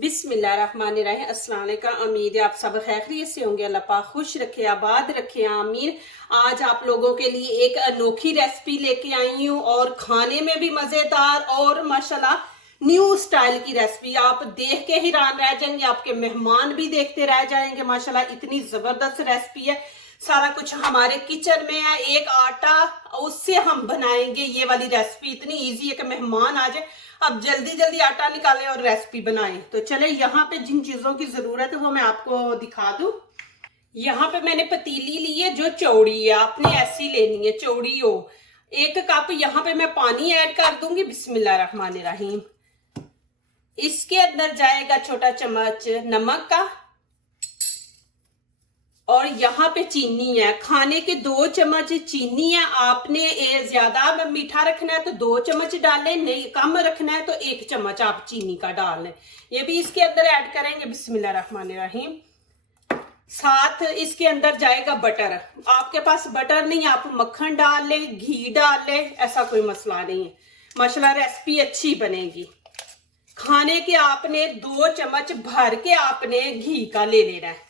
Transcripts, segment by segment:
बिस्मिल्लाहिर्रहमानिर्रहीम। अस्सलाम वालेकुम। उम्मीद है आप सब खैरियत से होंगे। अल्लाह पाक खुश रखे, आबाद रखे, आमीन। आज आप लोगों के लिए एक अनोखी रेसिपी लेके आई हूँ और खाने में भी मजेदार और माशाल्लाह न्यू स्टाइल की रेसिपी। आप देख के हैरान रह जाएंगे, आपके मेहमान भी देखते रह जाएंगे। माशाल्लाह इतनी जबरदस्त रेसिपी है। सारा कुछ हमारे किचन में है। एक आटा, उससे हम बनाएंगे ये वाली रेसिपी। इतनी इजी है कि मेहमान आ जाए, अब जल्दी जल्दी आटा निकालें और रेसिपी बनाएं। तो चले यहाँ पे जिन चीजों की जरूरत है वो मैं आपको दिखा दूं। यहाँ पे मैंने पतीली ली है जो चौड़ी है, आपने ऐसी लेनी है चौड़ी हो। 1 कप यहाँ पे मैं पानी ऐड कर दूंगी। बिस्मिल्लाहिर्रहमानिर्रहीम। इसके अंदर जाएगा छोटा चम्मच नमक का, और यहाँ पे चीनी है, खाने के 2 चम्मच चीनी है। आपने ज्यादा मीठा रखना है तो 2 चम्मच डालें, नहीं कम रखना है तो 1 चम्मच आप चीनी का डाल लें। ये भी इसके अंदर ऐड करेंगे। बिस्मिल्लाहिर्रहमानिर्रहीम। साथ इसके अंदर जाएगा बटर। आपके पास बटर नहीं, आप मक्खन डाल लें, घी डाल लें, ऐसा कोई मसला नहीं है। माशाल्लाह रेसिपी अच्छी बनेगी। खाने के आपने 2 चम्मच भर के आपने घी का ले लेना है।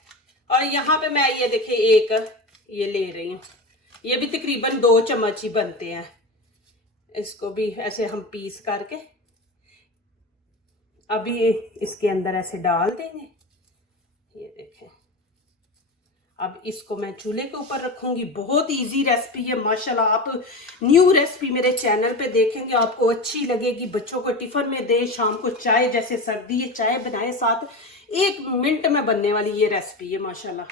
और यहाँ पे मैं ये देखिए एक ये ले रही हूँ, ये भी तकरीबन 2 चम्मच ही बनते हैं। इसको भी ऐसे हम पीस करके अभी इसके अंदर ऐसे डाल देंगे। ये देखें, अब इसको मैं चूल्हे के ऊपर रखूंगी। बहुत इजी रेसिपी है माशाल्लाह। आप न्यू रेसिपी मेरे चैनल पे देखेंगे, आपको अच्छी लगेगी। बच्चों को टिफिन में दे, शाम को चाय, जैसे सर्दी है चाय बनाए साथ, 1 मिनट में बनने वाली ये रेसिपी है माशाल्लाह।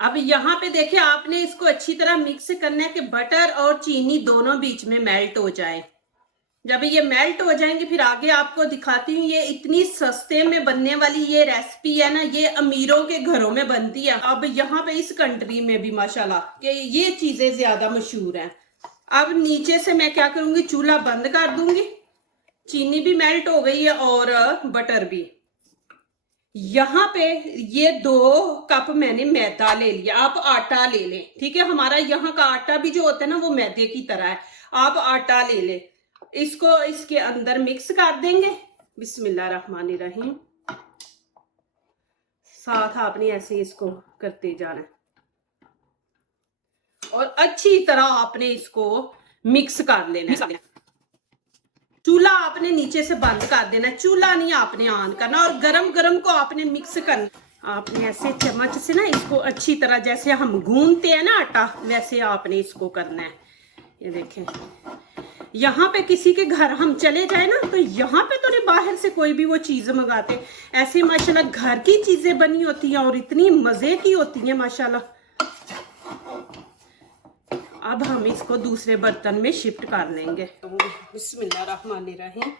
अब यहाँ पे देखिए, आपने इसको अच्छी तरह मिक्स करना है कि बटर और चीनी दोनों बीच में मेल्ट हो जाए। जब ये मेल्ट हो जाएंगे फिर आगे आपको दिखाती हूँ। ये इतनी सस्ते में बनने वाली ये रेसिपी है ना, ये अमीरों के घरों में बनती है। अब यहाँ पे इस कंट्री में भी माशाल्लाह कि ये चीजें ज्यादा मशहूर हैं। अब नीचे से मैं क्या करूंगी, चूल्हा बंद कर दूंगी। चीनी भी मेल्ट हो गई है और बटर भी। यहाँ पे ये 2 कप मैंने मैदा ले लिया। आप आटा ले लें, ठीक है। हमारा यहाँ का आटा भी जो होता है ना वो मैदे की तरह है। आप आटा ले लें, इसको इसके अंदर मिक्स कर देंगे। बिस्मिल्लाहिर्रहमानिर्रहीम। साथ आपने ऐसे इसको करते जाना है और अच्छी तरह आपने इसको मिक्स कर लेना है। चूल्हा आपने नीचे से बंद कर देना, चूल्हा नहीं आपने ऑन करना। और गरम गरम को आपने मिक्स करना। आपने ऐसे चम्मच से ना इसको अच्छी तरह, जैसे हम गूंदते हैं ना आटा, वैसे आपने इसको करना है। ये देखें, यहाँ पे किसी के घर हम चले जाए ना तो यहाँ पे तो नहीं बाहर से कोई भी वो चीज मंगाते, ऐसे माशाल्लाह घर की चीजें बनी होती हैं और इतनी मजे की होती हैं माशाल्लाह। अब हम इसको दूसरे बर्तन में शिफ्ट कर लेंगे। बिस्मिल्लाहिर्रहमानिर्रहीम।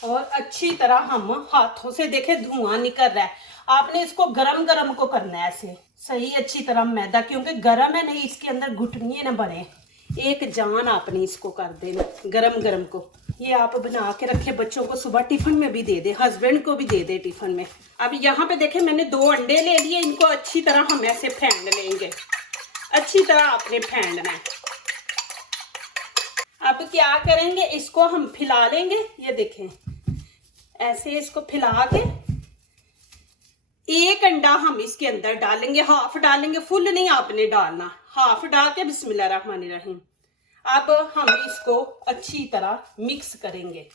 और अच्छी तरह हम हाथों से, देखे धुआं निकल रहा है। आपने इसको गरम गरम को करना है ऐसे सही अच्छी तरह मैदा, क्योंकि गरम है, नहीं इसके अंदर घुटनिए ना बने। एक जान आपने इसको कर देना गरम गरम को। ये आप बना के रखे, बच्चों को सुबह टिफिन में भी दे दे, हस्बैंड को भी दे दे टिफिन में। अब यहाँ पे देखे मैंने 2 अंडे ले लिए, इनको अच्छी तरह हम ऐसे फेंट लेंगे। अच्छी तरह आपने फेंटना है। अब क्या करेंगे, इसको हम फैला लेंगे। ये देखें ऐसे इसको फैला के 1 अंडा हम इसके अंदर डालेंगे, हाफ डालेंगे, फुल नहीं आपने डालना, हाफ डाल के। बिस्मिल्लाहिर्रहमानिर्रहीम। अब हम इसको अच्छी तरह मिक्स करेंगे।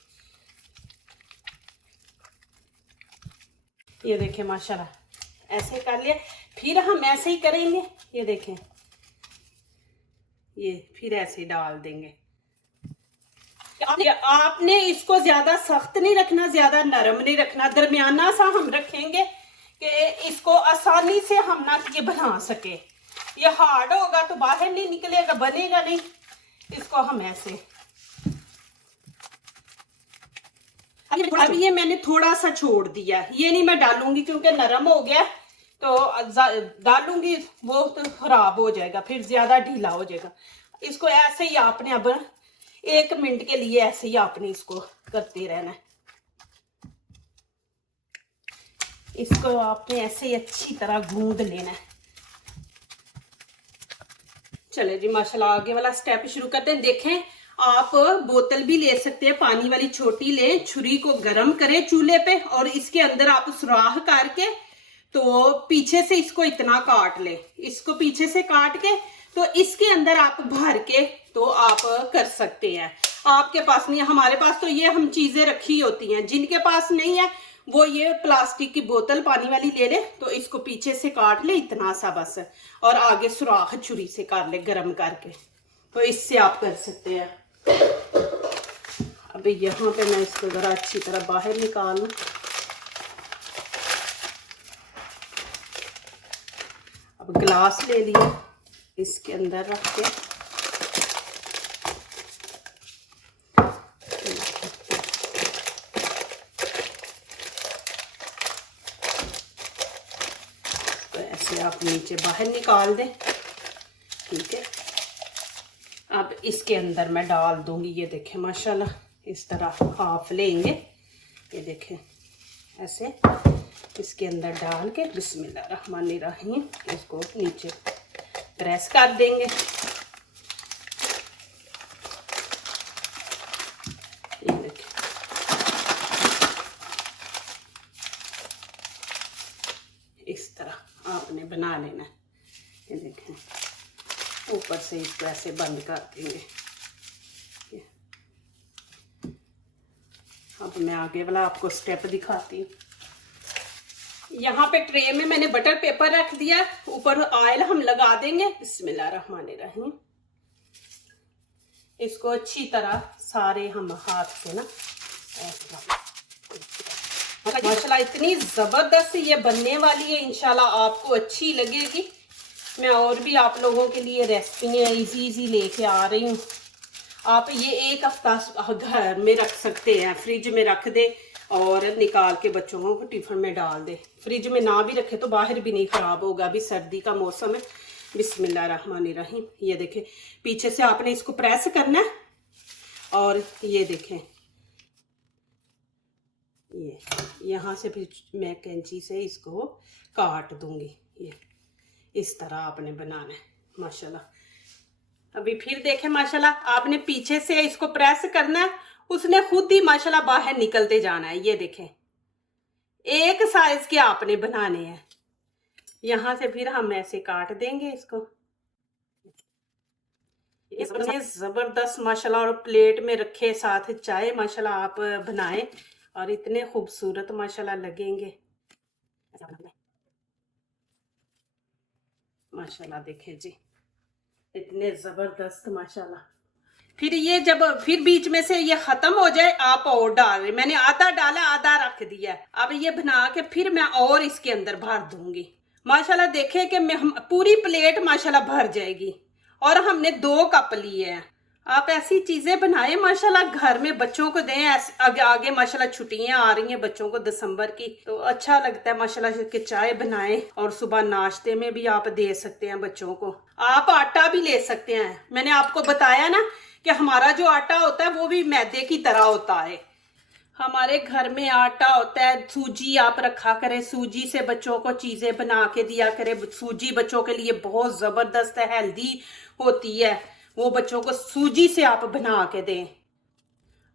ये देखें माशाल्लाह ऐसे कर लिया। फिर हम ऐसे ही करेंगे। ये देखें, ये फिर ऐसे डाल देंगे। आपने इसको ज्यादा सख्त नहीं रखना, ज्यादा नरम नहीं रखना, दरमियाना सा हम रखेंगे कि इसको आसानी से हम ना ये बना सके। ये हार्ड होगा तो बाहर नहीं निकलेगा, बनेगा नहीं। इसको हम ऐसे, अब ये मैंने थोड़ा सा छोड़ दिया, ये नहीं मैं डालूंगी क्योंकि नरम हो गया, तो डालूंगी वो तो खराब हो जाएगा, फिर ज्यादा ढीला हो जाएगा। इसको ऐसे ही आपने अब 1 मिनट के लिए ऐसे ही आपने इसको करते रहना है। इसको आपने ऐसे ही अच्छी तरह गूंद लेना है। चले जी माशाल्लाह, आगे वाला स्टेप शुरू करते हैं। देखें आप बोतल भी ले सकते हैं, पानी वाली छोटी लें, छुरी को गर्म करें चूल्हे पे और इसके अंदर आप सुराख करके तो पीछे से इसको इतना काट लें, इसको पीछे से काट के तो इसके अंदर आप भर के तो आप कर सकते हैं। आपके पास नहीं है, हमारे पास तो ये हम चीजें रखी होती हैं, जिनके पास नहीं है वो ये प्लास्टिक की बोतल पानी वाली ले ले तो इसको पीछे से काट ले इतना सा बस, और आगे सुराख छुरी से कर ले गर्म करके, तो इससे आप कर सकते हैं। अभी यहाँ पे मैं इसको जरा अच्छी तरह बाहर निकालूं। अब ग्लास ले लिया, इसके अंदर रख के तो ऐसे आप नीचे बाहर निकाल दें, ठीक है। अब इसके अंदर मैं डाल दूंगी, ये देखें माशाल्लाह इस तरह हाफ लेंगे, ये देखें ऐसे इसके अंदर डाल के बिस्मिल्लाहिर्रहमानिर्रहीम इसको नीचे प्रेस कर देंगे। ये देखें इस तरह आपने बना लेना, ये देखें ऊपर से इसको ऐसे बंद कर देंगे। अब मैं आगे वाला आपको स्टेप दिखाती हूँ। यहाँ पे ट्रे में मैंने बटर पेपर रख दिया, ऊपर ऑयल हम लगा देंगे। बिस्मिल्लाहिर्रहमानिर्रहीम इसको अच्छी तरह सारे हम हाथ से ना माशाल्लाह इतनी जबरदस्त ये बनने वाली है, इंशाल्लाह आपको अच्छी लगेगी। मैं और भी आप लोगों के लिए रेसिपियाँ इजी लेके आ रही हूँ। आप ये एक हफ्ता घर में रख सकते हैं, फ्रिज में रख दे और निकाल के बच्चों को टिफिन में डाल दे। फ्रिज में ना भी रखे तो बाहर भी नहीं खराब होगा, अभी सर्दी का मौसम है। बिस्मिल्लाहिर्रहमानिर्रहीम ये देखें पीछे से आपने इसको प्रेस करना है और ये देखें ये यहाँ से भी मैं कैंची से इसको काट दूंगी। ये इस तरह आपने बनाना है माशाल्लाह। अभी फिर देखें माशाल्लाह आपने पीछे से इसको प्रेस करना है, उसने खुद ही माशाल्लाह बाहर निकलते जाना है। ये देखें एक साइज के आपने बनाने हैं। यहाँ से फिर हम ऐसे काट देंगे इसको। इतने जबरदस्त माशाल्लाह, और प्लेट में रखे साथ चाय माशाल्लाह आप बनाएं और इतने खूबसूरत माशाल्लाह लगेंगे माशाल्लाह। देखें जी इतने जबरदस्त माशाल्लाह। फिर ये जब फिर बीच में से ये खत्म हो जाए आप और डाल रहे, मैंने आधा डाला आधा रख दिया। अब ये बना के फिर मैं और इसके अंदर भर दूंगी माशाल्लाह। देखें कि मैं पूरी प्लेट माशाल्लाह भर जाएगी और हमने 2 कप लिए हैं। आप ऐसी चीजें बनाएं माशाल्लाह, घर में बच्चों को दें। आगे माशाल्लाह छुट्टियां आ रही हैं बच्चों को दिसंबर की, तो अच्छा लगता है माशाल्लाह कि चाय बनाएं और सुबह नाश्ते में भी आप दे सकते हैं बच्चों को। आप आटा भी ले सकते हैं, मैंने आपको बताया ना कि हमारा जो आटा होता है वो भी मैदे की तरह होता है। हमारे घर में आटा होता है, सूजी आप रखा करें, सूजी से बच्चों को चीजें बना के दिया करें। सूजी बच्चों के लिए बहुत जबरदस्त है, हेल्दी होती है, वो बच्चों को सूजी से आप बना के दें।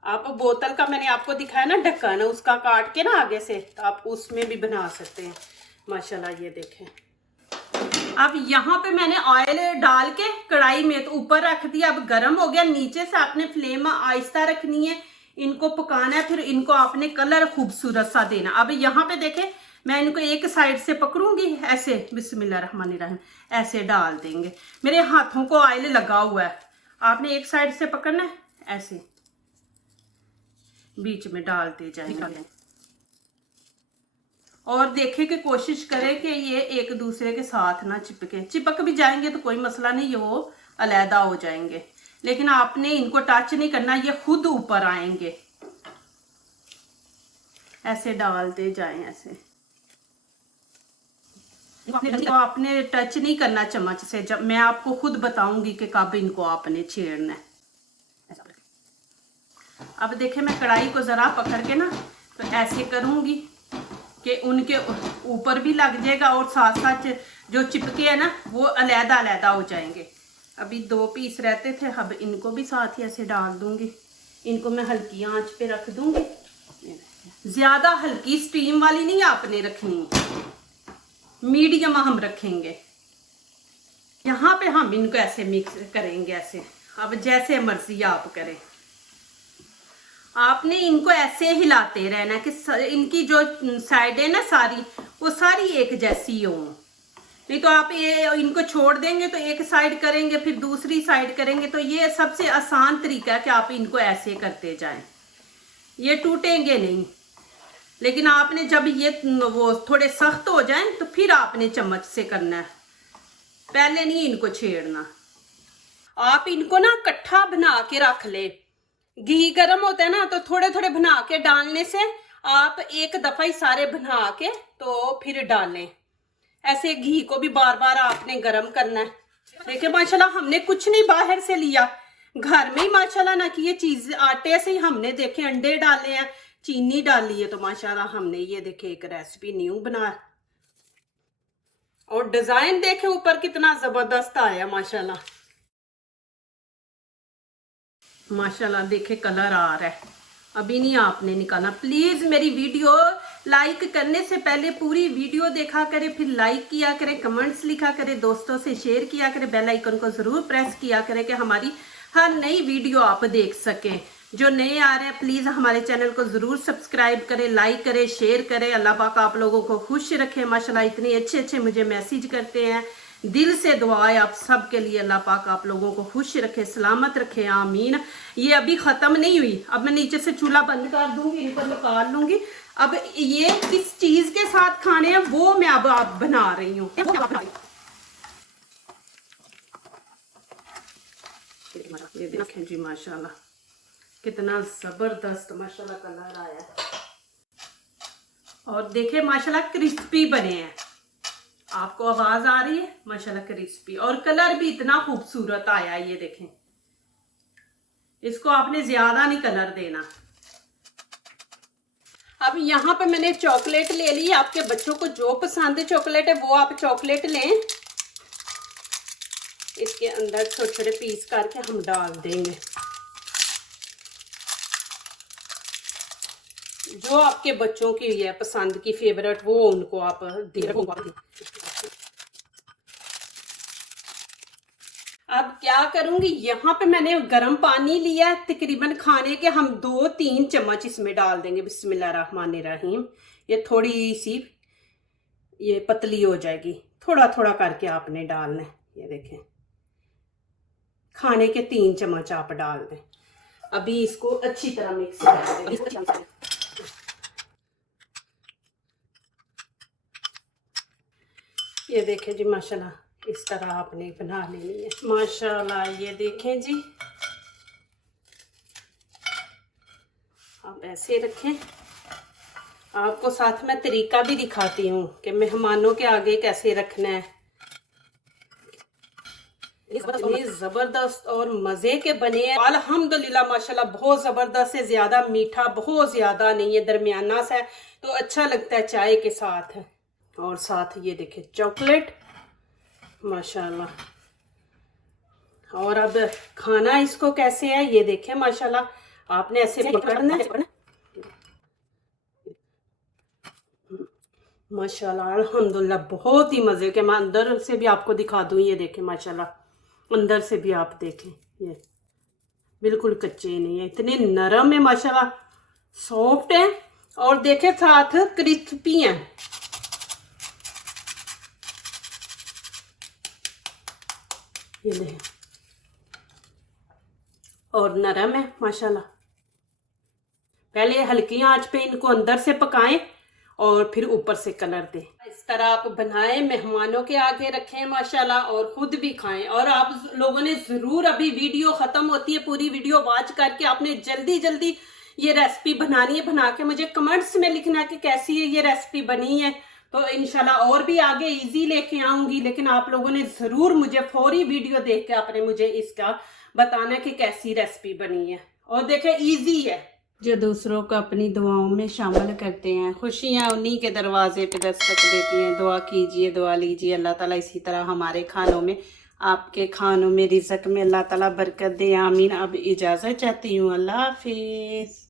आप बोतल का मैंने आपको दिखाया ना ढक्कन, उसका काट के ना आगे से, तो आप उसमें भी बना सकते हैं माशाल्लाह। ये देखें अब यहाँ पे मैंने ऑयल डाल के कढ़ाई में तो ऊपर रख दिया, अब गर्म हो गया। नीचे से आपने फ्लेम आहिस्ता रखनी है, इनको पकाना है, फिर इनको आपने कलर खूबसूरत सा देना। अब यहाँ पे देखें मैं इनको एक साइड से पकड़ूंगी ऐसे, बिस्मिल्लाहिर्रहमानिर्रहीम ऐसे डाल देंगे। मेरे हाथों को ऑयल लगा हुआ है, आपने एक साइड से पकड़ना है, ऐसे बीच में डालते जाएंगे और देखें कि कोशिश करें कि ये एक दूसरे के साथ ना चिपके। चिपक भी जाएंगे तो कोई मसला नहीं, ये वो अलहदा हो जाएंगे, लेकिन आपने इनको टच नहीं करना, ये खुद ऊपर आएंगे। ऐसे डालते जाएं ऐसे, तो आपने टच नहीं करना चम्मच से, जब मैं आपको खुद बताऊंगी कि कब इनको आपने छेड़ना है। अब देखें मैं कढ़ाई को जरा पकड़ के ना तो ऐसे करूंगी कि उनके ऊपर भी लग जाएगा और साथ साथ जो चिपके है ना वो अलहदा अलहदा हो जाएंगे। अभी 2 पीस रहते थे, अब इनको भी साथ ही ऐसे डाल दूंगी। इनको मैं हल्की आंच पे रख दूंगी, ज्यादा हल्की स्टीम वाली नहीं आपने रखनी, मीडियम हम रखेंगे। यहाँ पे हम इनको ऐसे मिक्स करेंगे ऐसे, अब जैसे मर्जी आप करें। आपने इनको ऐसे हिलाते रहना कि इनकी जो साइड है ना सारी, वो सारी एक जैसी हो। नहीं तो आप ये इनको छोड़ देंगे तो एक साइड करेंगे फिर दूसरी साइड करेंगे, तो ये सबसे आसान तरीका है कि आप इनको ऐसे करते जाएं, ये टूटेंगे नहीं। लेकिन आपने जब ये वो थोड़े सख्त हो जाएं तो फिर आपने चम्मच से करना है, पहले नहीं इनको छेड़ना। आप इनको ना इकट्ठा बना के रख ले, घी गर्म होता है ना तो थोड़े थोड़े बना के डालने से आप एक दफा ही सारे बना के तो फिर डालें। ऐसे घी को भी बार बार आपने गर्म करना है। देखिए माशाल्लाह हमने कुछ नहीं बाहर से लिया, घर में ही माशाल्लाह ना कि ये चीज आटे से ही हमने देखे अंडे डाले हैं, चीनी डाली है, तो माशाल्लाह हमने ये देखे एक रेसिपी न्यू बनाया। और डिजाइन देखे ऊपर कितना जबरदस्त आया माशाल्लाह। माशाल्लाह देखे कलर आ रहा है, अभी नहीं आपने निकाला। प्लीज मेरी वीडियो लाइक करने से पहले पूरी वीडियो देखा करें, फिर लाइक किया करें, कमेंट्स लिखा करें, दोस्तों से शेयर किया करें, बेल आइकन को जरूर प्रेस किया करें कि हमारी हर नई वीडियो आप देख सकें। जो नए आ रहे हैं प्लीज हमारे चैनल को जरूर सब्सक्राइब करें, लाइक करें, शेयर करें। अल्लाह पाक आप लोगों को खुश रखे। माशाल्लाह इतने अच्छे अच्छे मुझे मैसेज करते हैं, दिल से दुआ है आप सब के लिए। अल्लाह पाक आप लोगों को खुश रखे, सलामत रखे, आमीन। ये अभी खत्म नहीं हुई, अब मैं नीचे से चूल्हा बंद कर दूंगी, इनको निकाल लूंगी। अब ये किस चीज के साथ खाने हैं वो मैं अब आप बना रही हूँ। ये देखें जी माशाल्लाह कितना जबरदस्त माशाल्लाह कलर आया, और देखे माशाल्लाह क्रिस्पी बने हैं। आपको आवाज आ रही है? माशाल्लाह क्रिस्पी, और कलर भी इतना खूबसूरत आया। ये देखें, इसको आपने ज्यादा नहीं कलर देना। अब यहाँ पे मैंने चॉकलेट ले ली, आपके बच्चों को जो पसंद है चॉकलेट है वो आप चॉकलेट लें। इसके अंदर छोटे छोटे पीस करके हम डाल देंगे, जो आपके बच्चों की है पसंद की फेवरेट वो उनको आप दे रखो। अब क्या करूंगी, यहाँ पे मैंने गर्म पानी लिया है, तकरीबन खाने के हम 2-3 चम्मच इसमें डाल देंगे। बिस्मिल्लाहिर्रहमानिर्रहीम। ये थोड़ी सी ये पतली हो जाएगी, थोड़ा थोड़ा करके आपने डालना है। ये देखें, खाने के 3 चम्मच आप डाल दें। अभी इसको अच्छी तरह मिक्स कर देंगे। ये देखें जी माशाल्लाह इस तरह आपने बना लेनी है माशाल्लाह। ये देखें जी, आप ऐसे रखें। आपको साथ में तरीका भी दिखाती हूँ कि मेहमानों के आगे कैसे रखना है। इतनी जबरदस्त और मजे के बने हैं अल्हम्दुलिल्लाह माशाल्लाह। बहुत जबरदस्त है, ज्यादा मीठा बहुत ज्यादा नहीं है, दरमियाना सा है, तो अच्छा लगता है चाय के साथ। और साथ ये देखें चॉकलेट माशाल्लाह। और अब खाना इसको कैसे है ये देखें माशाल्लाह। आपने ऐसे पकड़ना है माशाल्लाह। अल्हम्दुलिल्लाह बहुत ही मजे के। मैं अंदर से भी आपको दिखा दूं, ये देखें माशाल्लाह, अंदर से भी आप देखें, ये बिल्कुल कच्चे नहीं है, इतने नरम है माशाल्लाह, सॉफ्ट है, और देखें साथ क्रिस्पी हैं। ये देखें, और नरम है माशाल्लाह। पहले हल्की आंच पे इनको अंदर से पकाएं और फिर ऊपर से कलर दें। इस तरह आप बनाएं, मेहमानों के आगे रखें माशाल्लाह, और खुद भी खाएं। और आप लोगों ने जरूर, अभी वीडियो खत्म होती है, पूरी वीडियो वॉच करके आपने जल्दी जल्दी ये रेसिपी बनानी है। बना के मुझे कमेंट्स में लिखना कि कैसी है ये रेसिपी बनी है, तो इंशाल्लाह और भी आगे इजी लेके आऊंगी। लेकिन आप लोगों ने जरूर मुझे फौरी वीडियो देख के आपने मुझे इसका बताना कि कैसी रेसिपी बनी है। और देखें इजी है। जो दूसरों को अपनी दुआओं में शामिल करते हैं, खुशियां उन्हीं के दरवाजे पे दस्तक देती हैं। दुआ कीजिए, दुआ लीजिए, अल्लाह ताला इसी तरह हमारे खानों में आपके खानों में रिज़्क में अल्लाह ताला बरकत दे, आमीन। अब इजाज़त चाहती हूँ, अल्लाह हाफिज़।